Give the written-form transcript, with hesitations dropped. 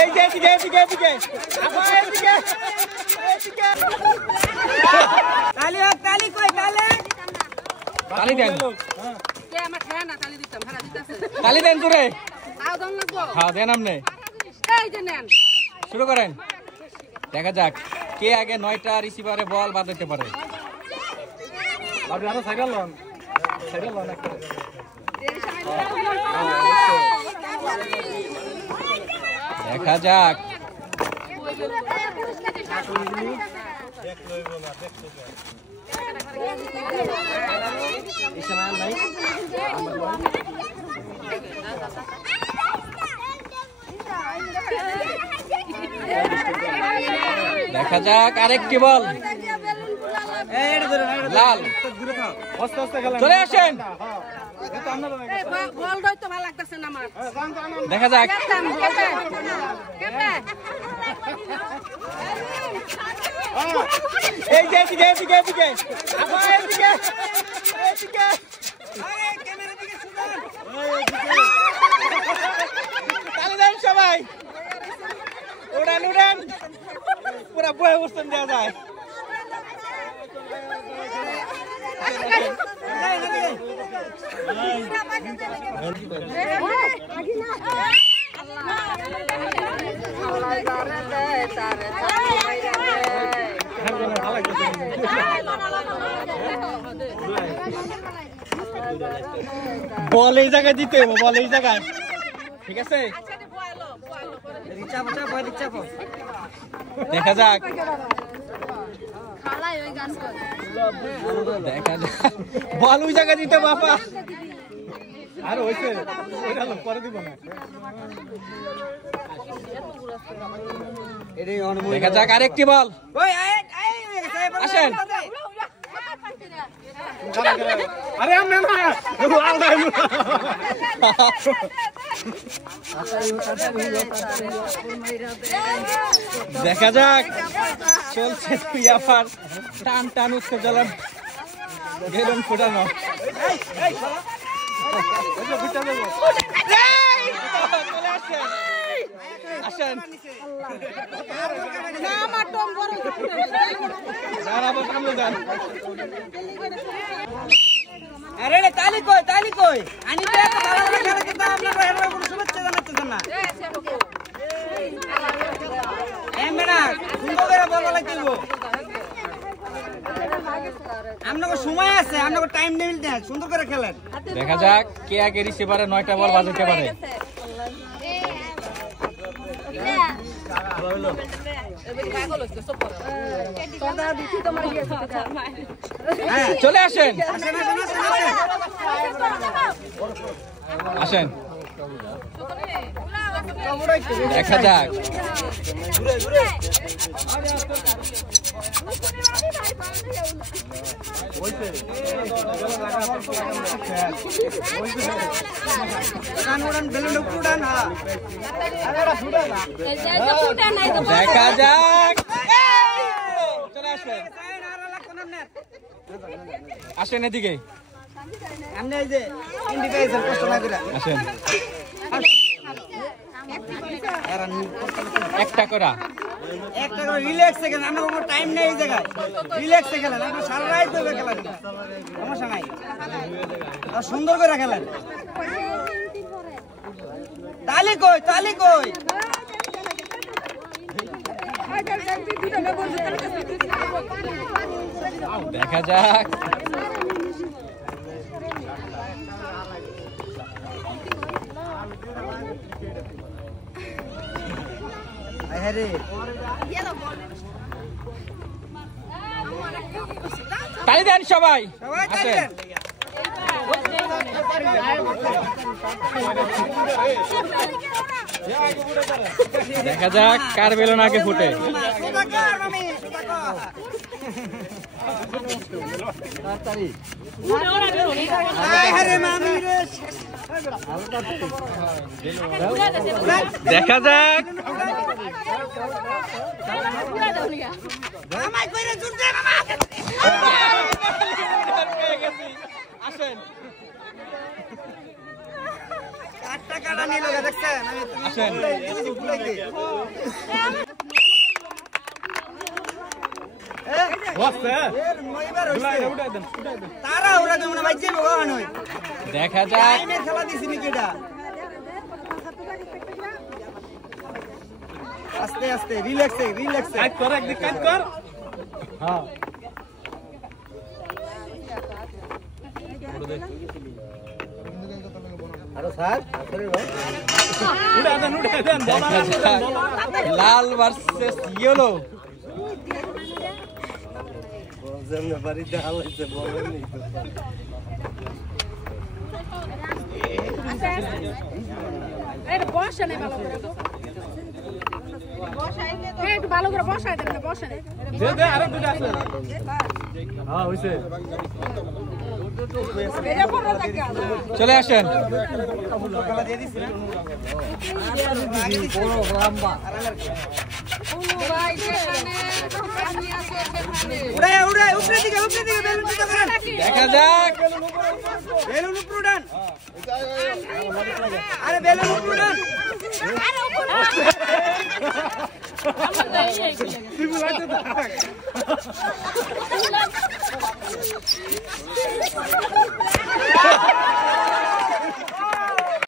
এই যে এদিকে এদিকে এদিকে আবার এদিকে এদিকে তালি তালি কই তালি তালি দেন কে আমার খায় না তালি দিতাম ভাড়া দিতাছে তালি দেন তোরে আও দন লাগবো হ্যাঁ দেন আমনে এই যে নেন শুরু করেন দেখা যাক কে আগে 9টা রিসিভারে বল বাজাতে পারে আপনি আরো সাইকেল লন একটা দেখা যাক দেখা যাক আরেকটি বল লাল চলে আসেন দেখা যাক এই যে এদিকে এদিকে এদিকে আবার এদিকে এদিকে তালি দেন সবাই উড়ান উড়ান পুরা বয়ে উঠছেন দেওয়া যায় বল এই জায়গায় দিতে হবে বল এই জায়গায় ঠিক আছে দেখা যাক দেখা যাক বল ওই জায়গায় দিতে বাবা আর হইছে ওইটা পরে দিব না দেখা যাক আরেকটি বল আসেন আরে আমি না দেখা যাক চলছে তুই আবার টান টান উত্তেজনা বেলুন ফোটানো আসেন আরে তালি কই তালি কই আনি শুভেচ্ছা জানাচ্ছেন না সুন্দর করে বলবো লাগছিল আপনাকে সময় আছে আপনাকে টাইম নেই সুন্দর করে খেলেন দেখা যাক কে আগে রিসিভারে 9টা বল বাজাতে পারে চলে আসেন আসেন দেখা যাক দেখা যাক আসেন এদিকে আসেন একটা করা রিল্যাক্সে খেলেন আমরা কোনো টাইম নেই এই জায়গায় রিল্যাক্সে খেলেন আপনার সারা রাত ধরে খেলেন সমস্যা নাই সুন্দর করে খেলেন তালি কই তালি কই দেখা যাক তালি দেন সবাই আসেন দেখা যাক কার বেলুন আগে ফুটে দেখা যাক আসেন এটা নিয়ে লগা দেখছেন আমি আসেন তারা ওরা কেমন বাইছে ভগবান হই দেখা যাক টাইমের খেলা দিছি নাকি এটা আস্তে আস্তে রিল্যাক্সে কাজ কর একদিক কাজ কর হ্যাঁ আরে স্যার উড়া দেন দেখা যাক লাল ভার্সেস ইয়েলো যেমন বাড়িতে হালাইছে বলেন নি এটা বসে নেই ভালো করে বসাইলে তো ভালো করে বসাই দেন না বসে নেই দে দে আরে দুটো আছে হ্যাঁ হইছে এটা বড় জায়গা চলে আসেন বড় লম্বা ভাই যেখানে পানি আছে সেখানে উড়ে উপরে দিকে বেলুন দিতে করেন দেখা যাক বেলুন উপরে উড়ান আরে বেলুন উপরে উড়ান সিমুলাইতে থাক